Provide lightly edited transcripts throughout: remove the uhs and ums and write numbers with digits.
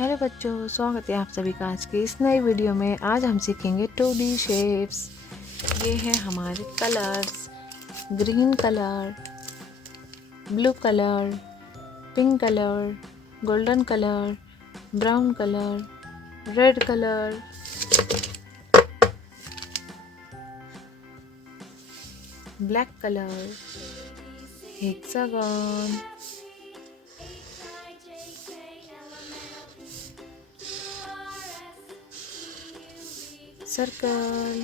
Hello बच्चों, स्वागत है आप सभी का आज की इस नई वीडियो में। आज हम सीखेंगे 2D शेप्स। ये है हमारे colours: green colour, blue colour, pink colour, golden colour, brown colour, red colour, black colour, hexagon, circle,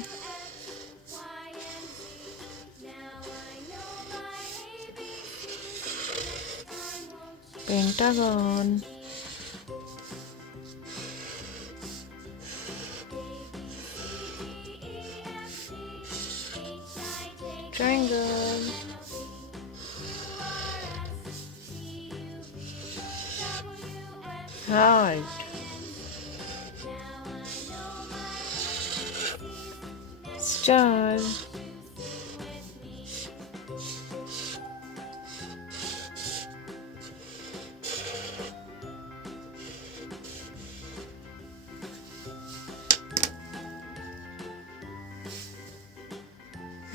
pentagon, triangle, heart, star,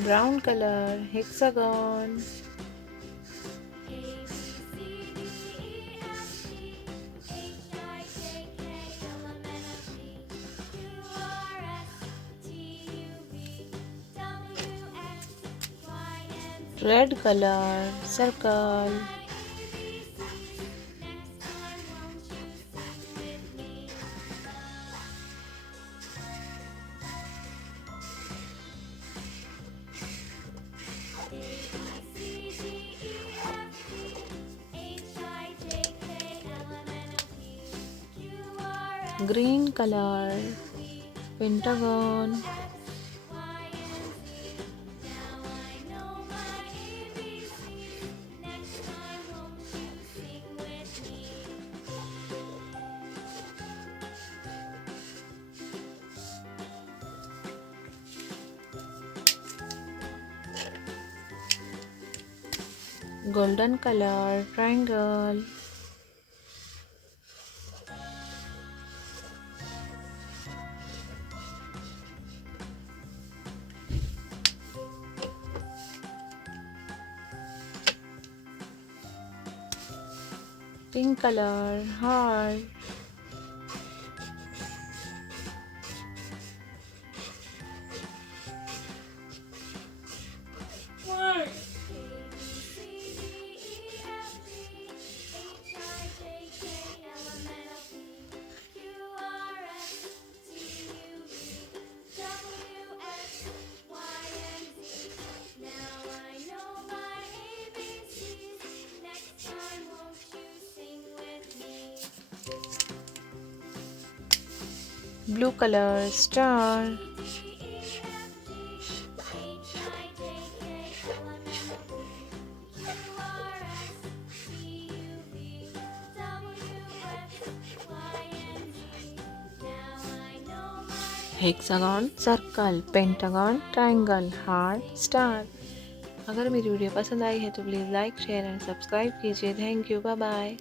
brown color, hexagon, red color, circle, green color, pentagon, golden color, triangle, pink color, heart, blue color, star, hexagon, circle, pentagon, triangle, heart, star. अगर मेरी video पसंद आई है तो please like, share and subscribe कीजिए। Thank you, bye bye.